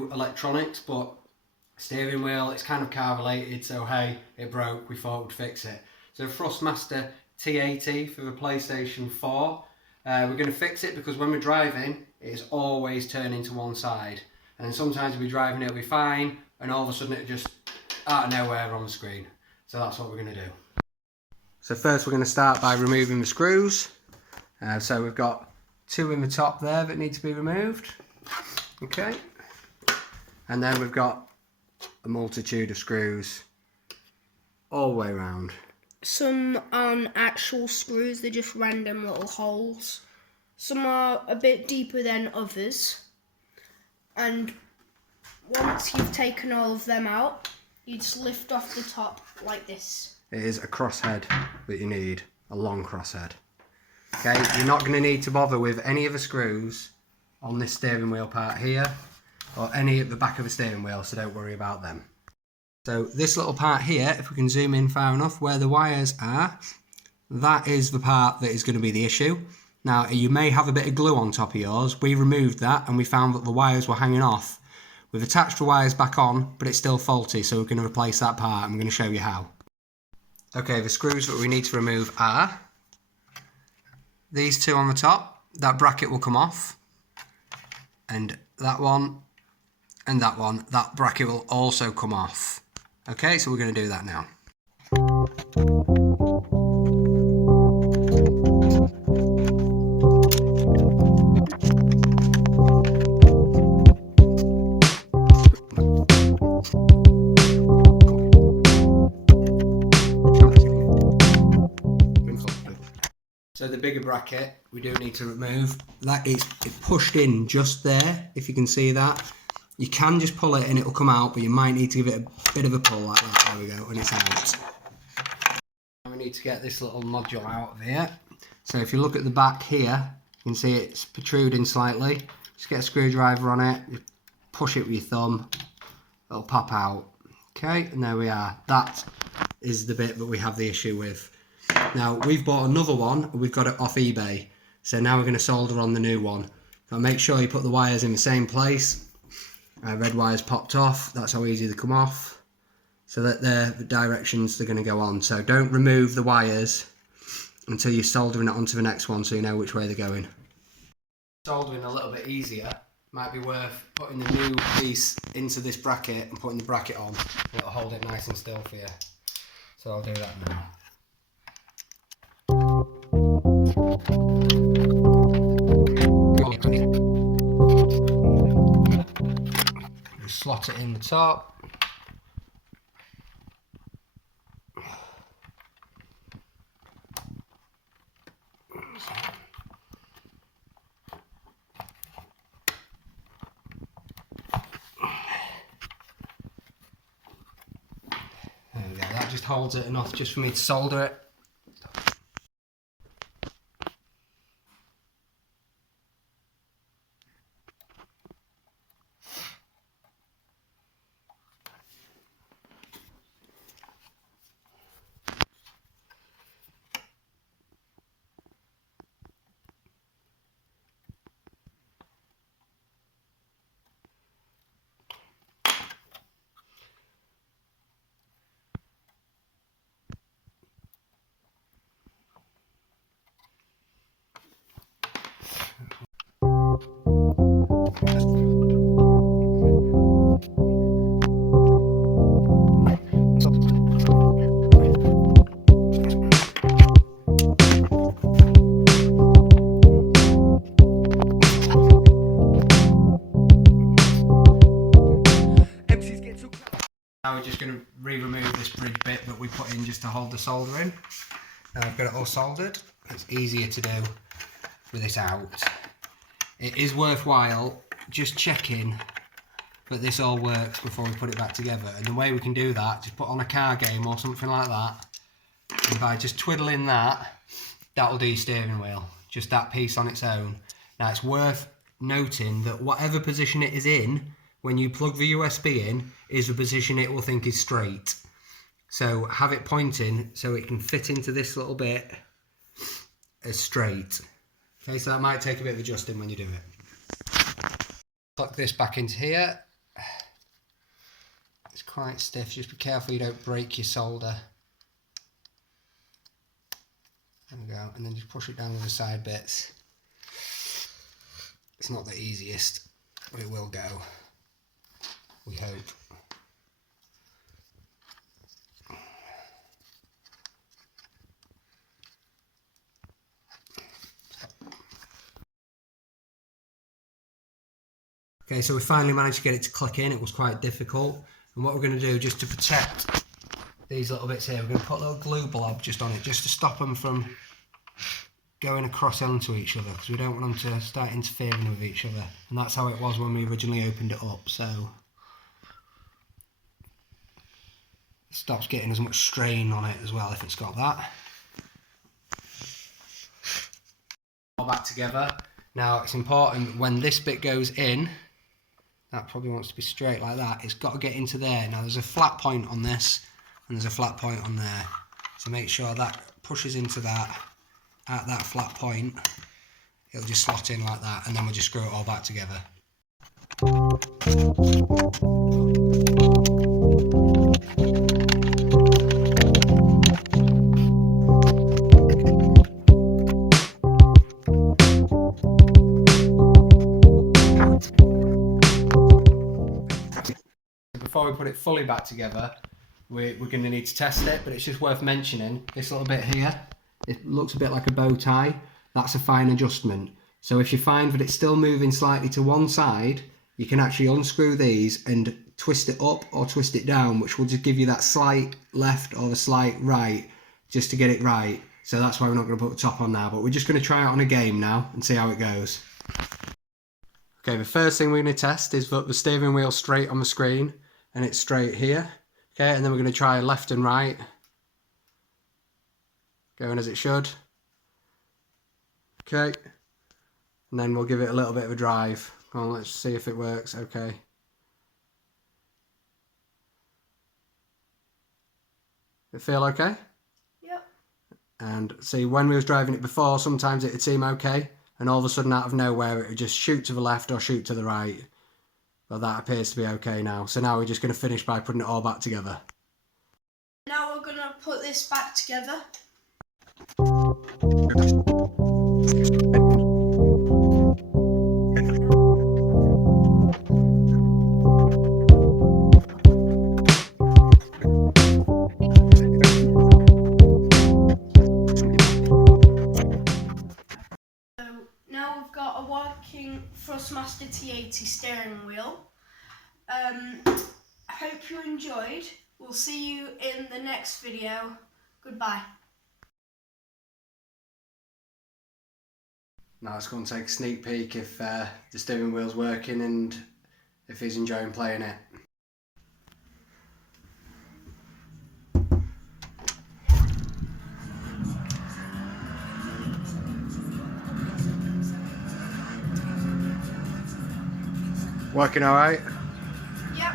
do electronics, but steering wheel, it's kind of car related, so hey, it broke, we thought we'd fix it. So Thrustmaster T80 for the PlayStation 4. We're going to fix it because when we're driving, it's always turning to one side. And then sometimes we'll be driving, it'll be fine, and all of a sudden it just out of nowhere on the screen. So that's what we're going to do. So first we're going to start by removing the screws. So we've got 2 in the top there that need to be removed. Okay. And then we've got a multitude of screws all the way around. Some aren't actual screws, they're just random little holes. Some are a bit deeper than others. And once you've taken all of them out, you just lift off the top like this. It is a crosshead that you need, a long crosshead. Okay, you're not going to need to bother with any of the screws on this steering wheel part here, or any at the back of the steering wheel, so don't worry about them. So this little part here, if we can zoom in far enough, where the wires are, that is the part that is going to be the issue. Now, you may have a bit of glue on top of yours. We removed that and we found that the wires were hanging off. We've attached the wires back on, but it's still faulty, so we're going to replace that part and I'm going to show you how. Okay, the screws that we need to remove are these 2 on the top. That bracket will come off, and that one and that one. That bracket will also come off. Okay, so we're going to do that now. So the bigger bracket we do need to remove. That is pushed in just there, if you can see that. You can just pull it and it'll come out, but you might need to give it a bit of a pull like that. There we go, and it's out. Now we need to get this little module out of here. So if you look at the back here, you can see it's protruding slightly. Just get a screwdriver on it, just push it with your thumb, it'll pop out. Okay, and there we are. That is the bit that we have the issue with. Now we've bought another one and we've got it off eBay, so now we're going to solder on the new one. Now make sure you put the wires in the same place. Red wires popped off, that's how easy they come off, so that they're the directions they're going to go on. So don't remove the wires until you're soldering it onto the next one, so you know which way they're going. Soldering a little bit easier, might be worth putting the new piece into this bracket and putting the bracket on. It'll hold it nice and still for you. So I'll do that now. Slot it in the top. There we go, that just holds it enough just for me to solder it. Now we're just going to re-remove this bridge bit that we put in just to hold the solder in. Now I've got it all soldered. It's easier to do with it out. It is worthwhile just checking that this all works before we put it back together. And the way we can do that, just put on a car game or something like that. And by just twiddling that, that'll do your steering wheel. Just that piece on its own. Now it's worth noting that whatever position it is in, when you plug the USB in, is the position it will think is straight. So have it pointing so it can fit into this little bit as straight. Okay, so that might take a bit of adjusting when you do it. Plug this back into here, It's quite stiff. Just be careful you don't break your solder. There we go. And then just push it down with the side bits. It's not the easiest, but it will go. We hope. Okay, so we finally managed to get it to click in. It was quite difficult. And what we're going to do, just to protect these little bits here, we're going to put a little glue blob just on it, just to stop them from going across onto each other, because we don't want them to start interfering with each other. And that's how it was when we originally opened it up, so it stops getting as much strain on it as well if it's got that. All back together. Now it's important when this bit goes in, that probably wants to be straight like that, it's got to get into there. Now there's a flat point on this and there's a flat point on there, so make sure that pushes into that at that flat point. It'll just slot in like that, and then we'll just screw it all back together. Before we put it fully back together, we're going to need to test it, but it's just worth mentioning this little bit here. It looks a bit like a bow tie. That's a fine adjustment. So if you find that it's still moving slightly to one side, you can actually unscrew these and twist it up or twist it down, which will just give you that slight left or the slight right, just to get it right. So that's why we're not going to put the top on now, but we're just going to try it on a game now and see how it goes. Okay, the first thing we're going to test is that the steering wheel's straight on the screen and it's straight here. Okay, and then we're going to try left and right, going as it should. Okay, and then we'll give it a little bit of a drive. Come on, let's see if it works. Okay. It feel okay? Yep. And see, when we was driving it before, sometimes it would seem okay, and all of a sudden out of nowhere it would just shoot to the left or shoot to the right. But that appears to be okay now. So now we're just going to finish by putting it all back together. Now we're going to put this back together. Now we've got a working Thrustmaster T80 steering wheel. I hope you enjoyed. We'll see you in the next video. Goodbye. Now let's go and take a sneak peek if the steering wheel's working and if he's enjoying playing it. Working alright? Yep.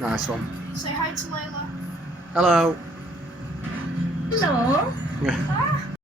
Nice one. Say hi to Layla. Hello. Hello. Ah.